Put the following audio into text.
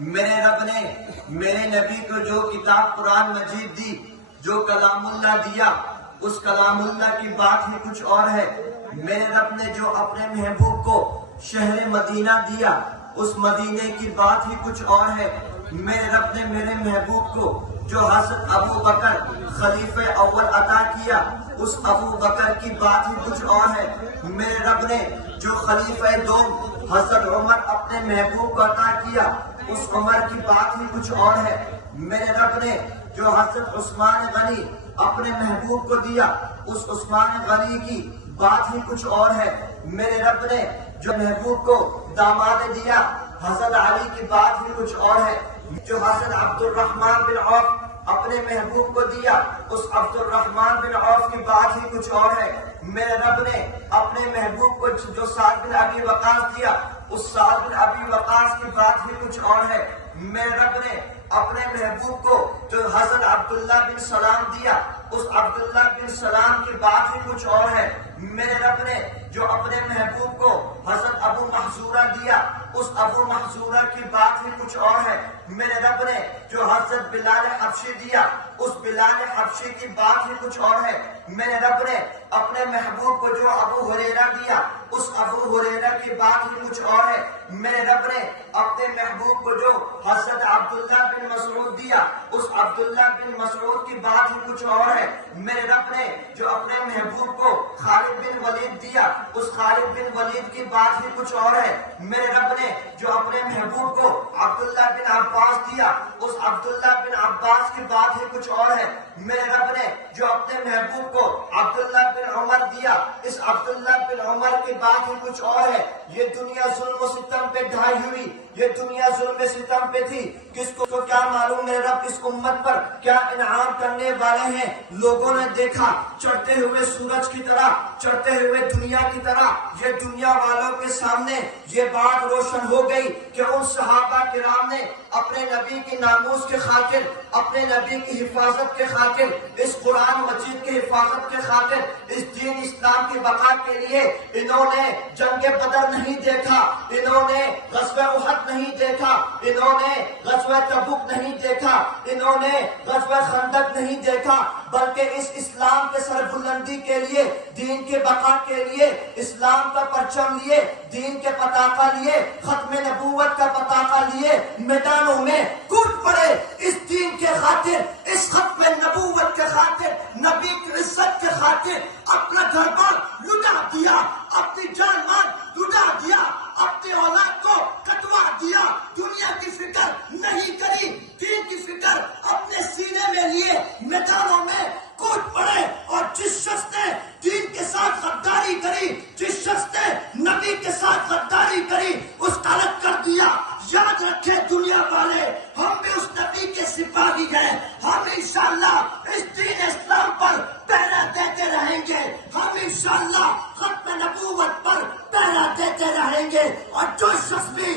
میرے رب نے میرے نبی کو جو کتاب قرآن مجید دی، جو کلام اللہ دیا، اس کلام اللہ کی بات ہی کچھ اور ہے۔ میرے رب نے جو اپنے محبوب کو شہر مدینہ دیا، اس مدینے کی بات ہی کچھ اور ہے۔ میرے رب نے میرے محبوب کو جو حضرت ابو بکر خلیفہ اول عطا کیا، اس ابو بکر کی بات ہی کچھ اور ہے۔ میرے رب نے جو خلیفہ دوم حضرت عمر اپنے محبوب کو عطا کیا، اس عمر کی بات ہی کچھ اور ہے۔ میرے رب نے جو حضرت عثمان غنی اپنے محبوب کو دیا، اس عثمان غنی کی بات ہی کچھ اور ہے۔ میرے رب نے جو محبوب کو داماد دیا حضرت علی کی بات ہی کچھ اور ہے۔ جو حضرت عبد الرحمن بن عوف اپنے محبوب کو دیا، اس عبد الرحمن بن عوف کی بات ہی کچھ اور ہے۔ میرے رب نے اپنے محبوب کو جو سعد بن ابی وقاص دیا، اس سعد بن ابی وقاص کی بات ہی کچھ اور ہے۔ میرے رب نے اپنے محبوب کو جو حضرت عبداللہ بن سلام دیا، اس عبداللہ بن سلام کی بات ہی کچھ اور ہے۔ میرے رب نے جو اپنے محبوب کو حضرت ابو محذورہ دیا، اس ابو محذورہ کی بات ہی کچھ اور ہے۔ میرے رب نے جو حضرت بلال حبشی دیا، اس بلال حبشی کی بات ہی کچھ اور ہے۔ میرے رب نے اپنے محبوب کو جو ابو ہریرہ دیا، اس ابو ہریرہ کی بات ہی کچھ اور ہے۔ میرے رب نے اپنے محبوب کو جو حضرت عبداللہ بن مسعود دیا، اس عبداللہ بن مسعود کی بات ہی کچھ اور ہے۔ میرے رب نے جو اپنے محبوب کو خالد بن ولید دیا، اس خالد بن ولید کی بات ہی کچھ اور ہے۔ میرے رب نے جو اپنے محبوب کو عبداللہ بن عباس دیا، اس عبداللہ بن عباس کی بات ہی کچھ اور ہے۔ میرے رب نے جو اپنے محبوب کو عبداللہ بن عمر دیا، اس عبداللہ بن عمر کی بات ہی کچھ اور ہے۔ یہ دنیا ظلم و ستم پہ ڈھائی ہوئی، یہ دنیا ظلم و ستم پہ تھی، کس کو کیا معلوم میرے رب اس امت پر کیا انعام کرنے والے ہیں۔ لوگوں نے دیکھا چڑھتے ہوئے سورج کی طرح، چڑھتے ہوئے دنیا کی طرح، یہ دنیا والوں کے سامنے یہ بات روشن ہو گئی کہ ان صحابہ کرام نے اپنے نبی کی ناموس کے خاطر، اپنے نبی کی حفاظت کے خاطر، اس قرآن مجید کی حفاظت کے خاطر، اس دین اسلام کی بقا کے لیے انہوں نے جنگ بدر نہیں دیکھا، انہوں نے غزوہ احد نہیں دیکھا، انہوں نے غزوہ تبوک نہیں دیکھا، انہوں نے غزوہ خندق نہیں دیکھا، بلکہ اس اسلام کے سربلندی کے لیے، دین کے بقا کے لیے، اسلام کا پرچم لیے، دین کے پتاخہ لیے، ختم نبوت کا پتاخہ لیے میدانوں میں کود پڑے۔ اس دین کے خاطر، اس ختم نبوت کے خاطر، نبی کی عزت کے خاطر اپنا گھر بار لٹا دیا، اپنی جان مال لٹا دیا، اپنی اولاد کو کٹوا دیا، دنیا کی فکر نہیں کری، دین کی فکر اپنے سینے میں لیے میدانوں میں کود پڑے۔ اور جس شخص نے دین کے ساتھ غداری کری، جس شخص نے نبی کے ساتھ غداری کری، اس کا الگ کر دیا۔ یاد رکھے دنیا والے، ہم بھی اس نبی کے سپاہی ہیں، ہم انشاءاللہ اس دین اسلام پر پہرا دیتے رہیں گے، ہم انشاءاللہ ختم نبوت پر پہرا دیتے رہیں گے۔ اور جو شخص بھی